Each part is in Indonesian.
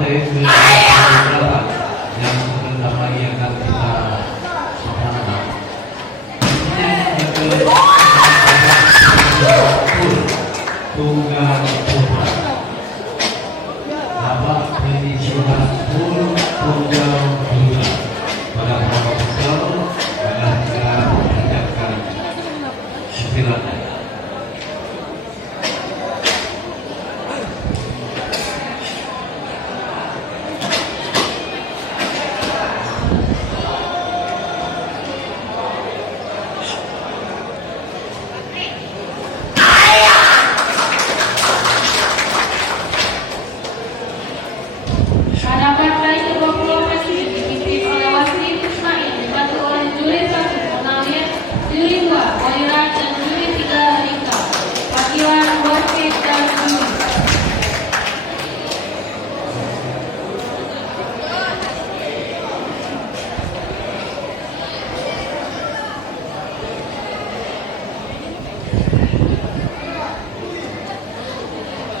materi berapa yang sebentar lagi akan kita laksanakan. Tunggal putra. Bapak penyisiran pun tunggal putra. Pada profesor adalah kita mengerjakan sekiranya. Pada partai ke-20 dipimpin oleh Wasri Ismail, dibantu oleh juri 1 Munawir, juri 2 Wairat, dan juri 3 Rika. Wakilan wasit dan juri.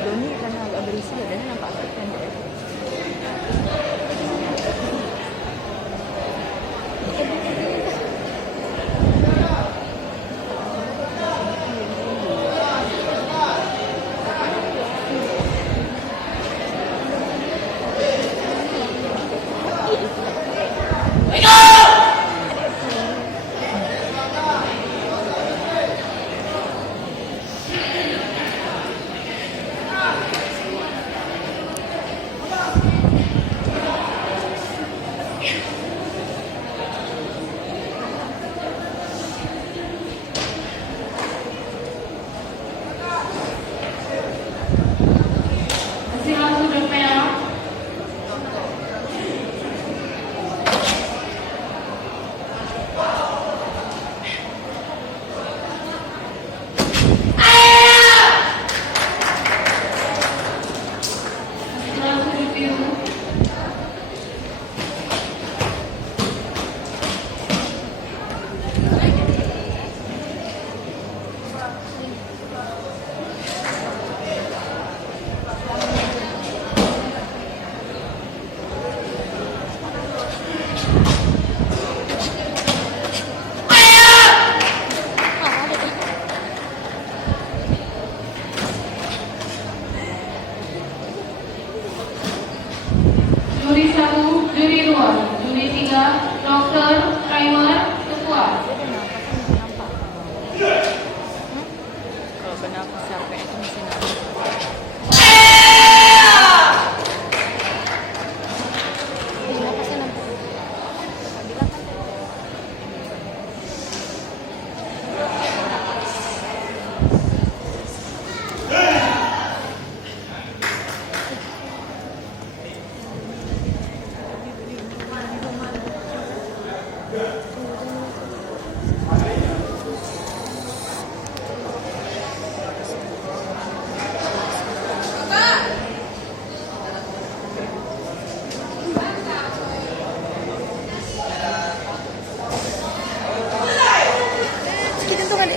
Doni karena agak berisi ya, dan nampak agak pendek. Silang sudut merah. Silang sudut biru. Juri 1, juri 2, juri 3, dokter, primer, ketua. Kalau kenapa sampai itu mesti nampak. Kita tuh kan